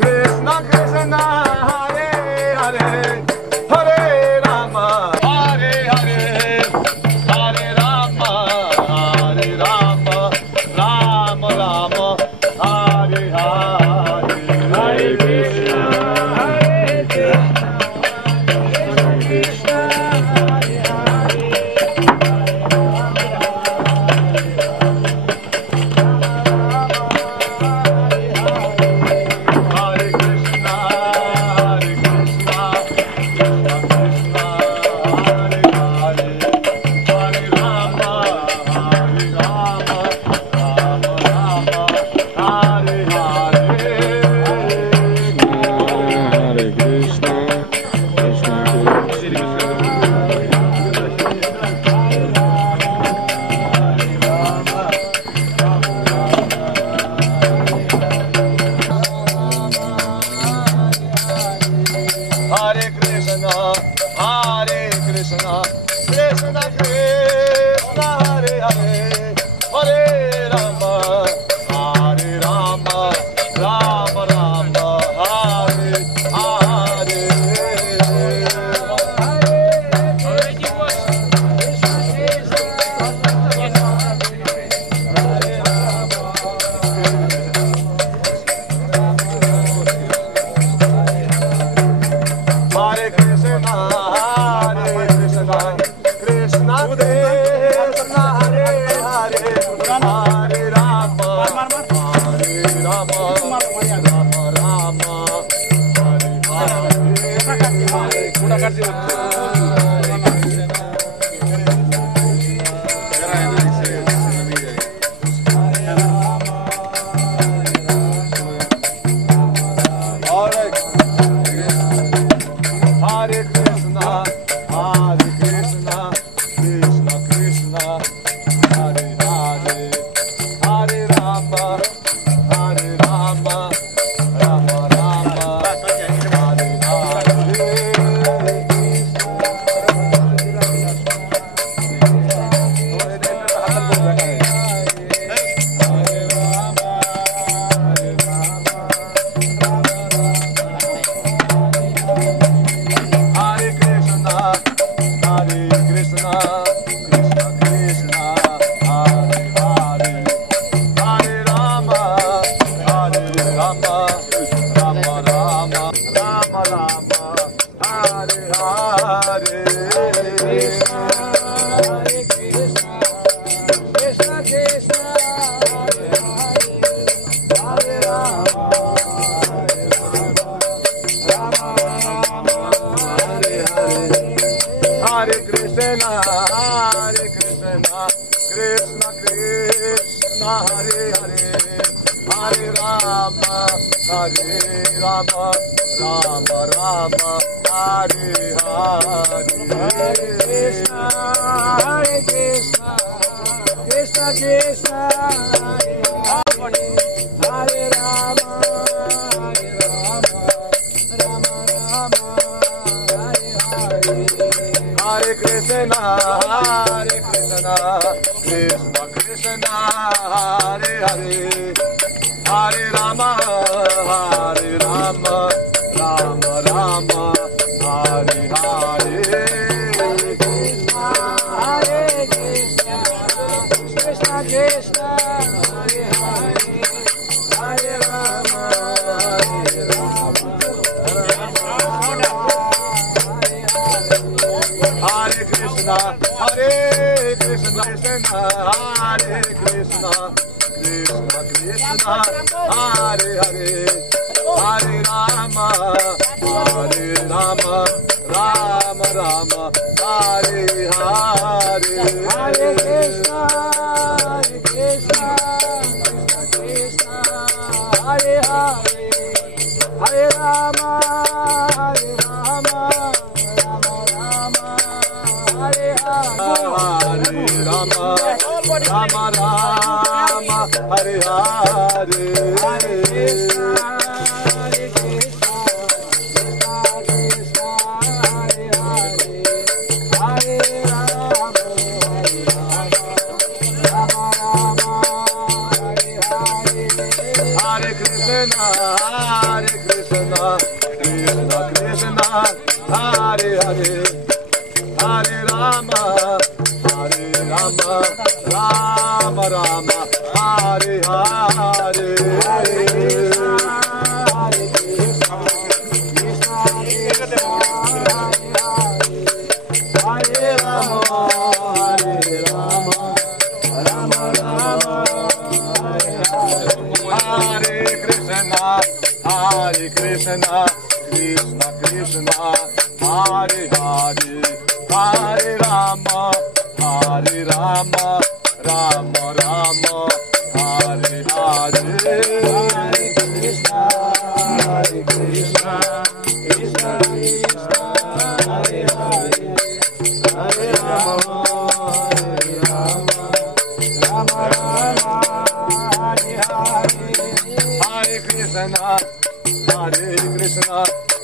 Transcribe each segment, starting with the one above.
Krishna Krishna Hare Hare Hare Rama Krishna, Krishna Krishna, Hare Hare, Hare Rama, Hare Rama, Rama Rama, Hare Hare.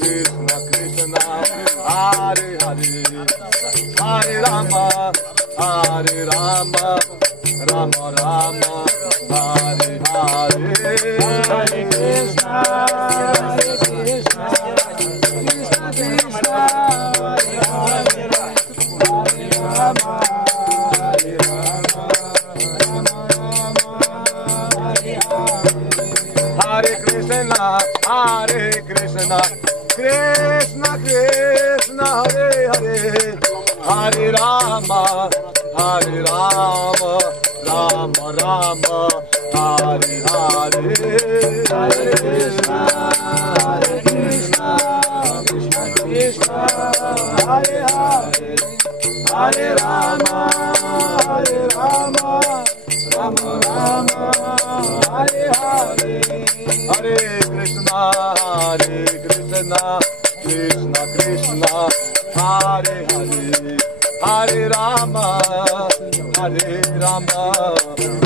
Krishna Krishna Hare Hare Hare Rama, Hare Rama, Rama Rama, Hare Hare. Hare Krishna, Hare Krishna, Krishna Krishna, Hare Hare, Hare Rama, Hare Rama, Rama Rama, Hare Hare. Hare Krishna, Hare Krishna, Krishna Krishna, Hare Hare, Hare Rama, Hare Rama, Rama Rama, Hare Hare. Hare Krishna, Hare Krishna, Krishna Krishna, Hare Hare, Hare Rama, Hare Rama,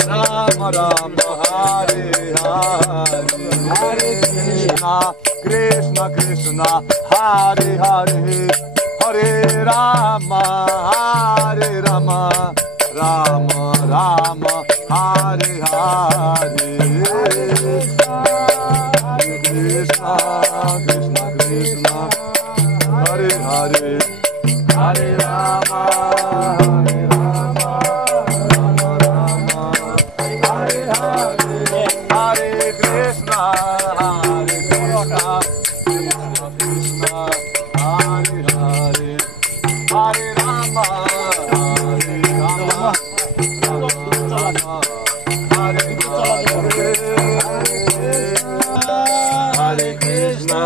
Rama Rama, Hare Hare. Hare Krishna, Krishna Krishna, Hare Hare, Hare Rama, Hare Rama, Rama Rama, Hare Hare. Hare Krishna, Krishna Krishna, Hare Hare, Hare Rama, Hare Rama, Rama Rama, Hare Hare. Krishna, Krishna Krishna, Hare Hare, Hare Rama, Hare Rama, Rama Rama, Hare Hare, Hare Krishna, Krishna Krishna, Hare Hare, Hare Rama, Hare Rama, Rama Rama, Hare Hare. Hare Krishna,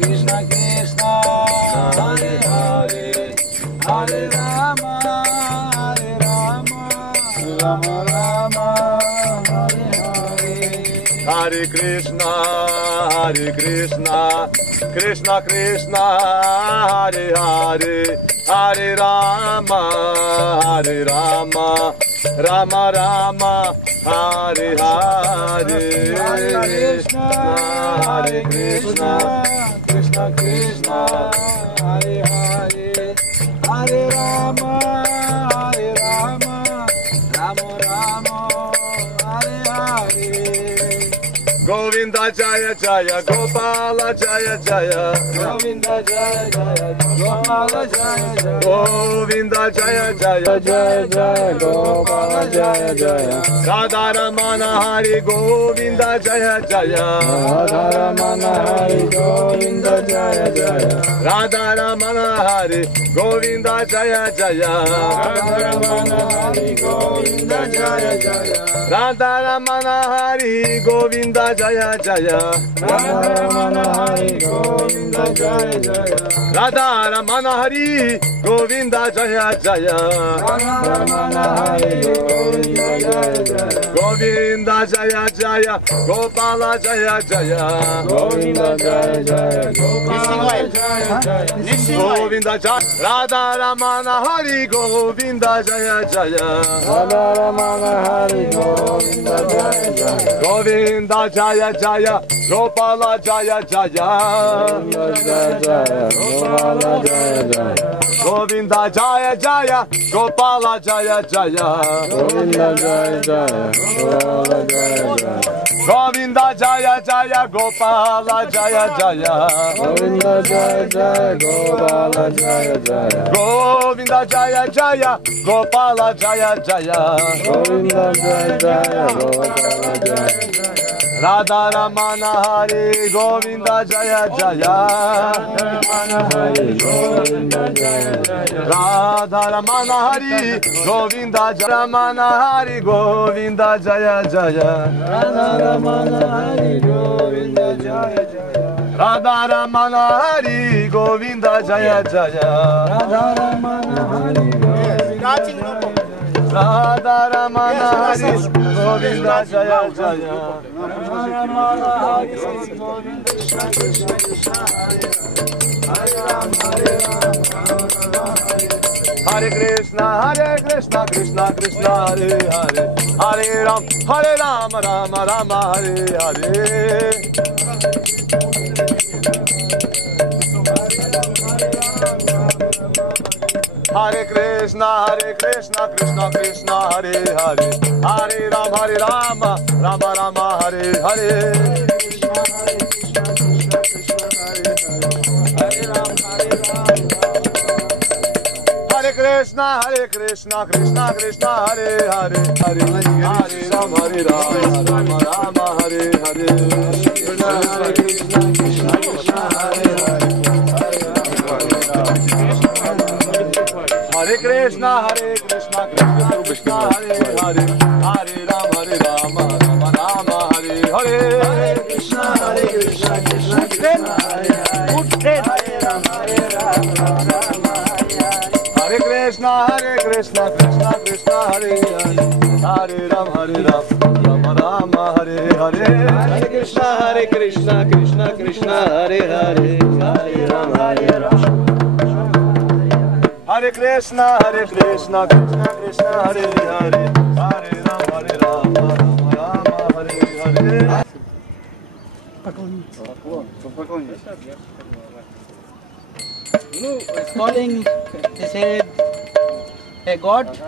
Krishna Krishna, Hare Hare, Hare Rama, Hare Rama, Rama Rama, Hare Hare. Hare Krishna, Krishna Krishna, Hare Hare, Hare Rama, Rama Rama, Hare Hare. Hare Krishna, Krishna Krishna, Hare Hare, Hare Rama, Rama Rama, Hare Hare. Govinda Jaya Jaya, Gopala Jaya Jaya, Govinda Jaya Jaya, Gopala Jaya Jaya, Govinda Jaya Jaya, Jaya Jaya, Gopala Jaya Jaya, Radha Ramana Hari Govinda Jaya Jaya, Radha Ramana Hari Govinda Jaya Jaya, Radha Ramana Hari Govinda Jaya Jaya, Radha Ramana Hari Govinda Jaya Jaya, Radha Ramana Hari Govinda Jaya Jaya, Radha Ramana Hari Govinda Jaya Jaya, Radha Ramana Hari Govinda Jaya Jaya, Radha Ramana Hari Govinda Jaya Jaya, Govinda Jaya Jaya, Gopala Jaya Jaya, Govinda Jaya Jaya, Gopala Jaya Jaya, Govinda Jaya, Radha Ramana Hari Govinda Jaya Jaya, Radha Ramana Hari Govinda Jaya Jaya, Govinda Jaya Jaya, Gopala Jaya Jaya, Govinda Jaya Jaya, Gopala Jaya Jaya, Govinda Jaya Jaya, Gopala Jaya Jaya, Govinda Jaya Jaya, Gopala Jaya Jaya, Govinda Jaya Jaya, Gopala Jaya Jaya, Govinda Jaya Jaya, Gopala Jaya Jaya, Govinda Jaya Jaya, Gopala Jaya Jaya, Govinda Jaya Jaya, Gopala Jaya Jaya, Radha Ramana Hari Govinda Jaya Jaya, Ramana Hari Govinda Jaya Jaya, Radha Ramana Hari Govinda Jaya, Ramana Hari Govinda Jaya Jaya, Radha Ramana Hari Govinda Jaya Jaya, Radha Ramana Hari Govinda Jaya Jaya, Radha Ramana Hari Govinda Jaya Jaya, Radha Ramana Hari Govinda Jaya Jaya, Radha Ramana Hari Govinda Krishna Krishna Krishna, Hare Ram, Hare Ram, Ram Ram, Hare Hare Krishna, Krishna Krishna, Hare Hare, Hare Rama, Rama Rama, Hare Hare. Hare Krishna, Krishna Krishna, Hare Hare, Hare Rama, Rama Rama, Hare Hare. Hare Krishna, Krishna Krishna, Hare Hare, Hare Rama, Rama Rama, Hare Hare. Hare Krishna, Krishna Krishna, Hare Hare. Hare Krishna, Krishna Krishna, Hare Hare, Hare Rama, Rama Rama, Hare Hare. Hare Krishna, Krishna Krishna, Hare Hare, Hare Rama, Rama Rama, Hare Krishna, Krishna Krishna, Hare Hare, Hare Rama, Rama Rama, Hare Hare. Hare Krishna, Krishna Krishna, Hare Hare, Hare Rama, Rama. Hare Krishna, Krishna Krishna, Hare Hare, Hare Rama, Rama Rama, Hare Hare. It's calling, they said, a God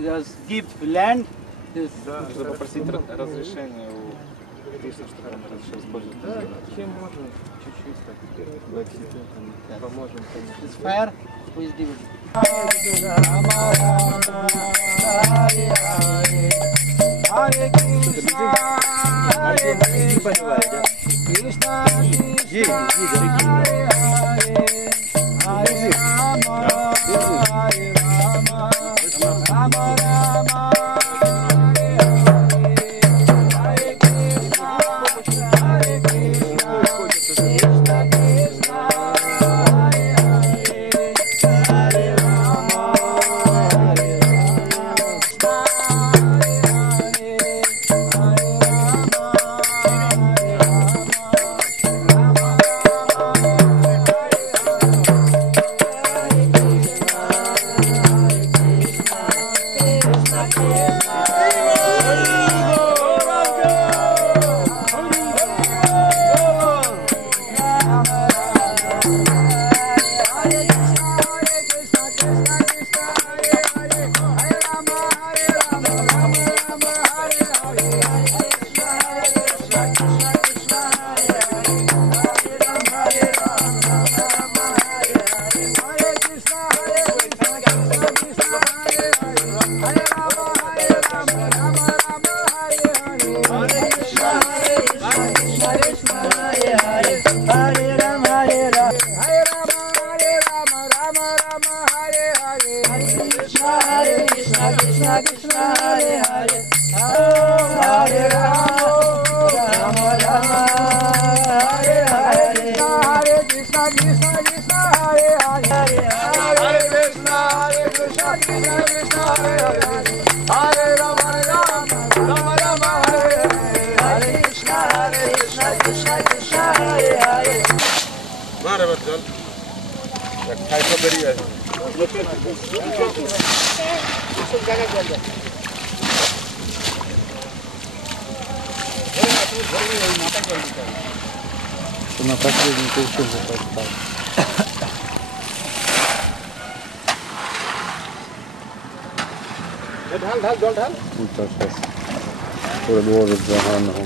just give land. This. Нужно попросить разрешения у Кришны, чтобы он разрешил использовать. Чем можно чуть-чуть так поможем. This fire, who is giving? Hare Krishna, Krishna Krishna, Hare Rama, Hare Rama, Rama Rama, Hare Krishna, Krishna Krishna, Hare Hare Rama, Hare На последний кусок запастал. ढाल जल ढाल थोड़ा बहुत जहान हो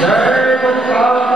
जय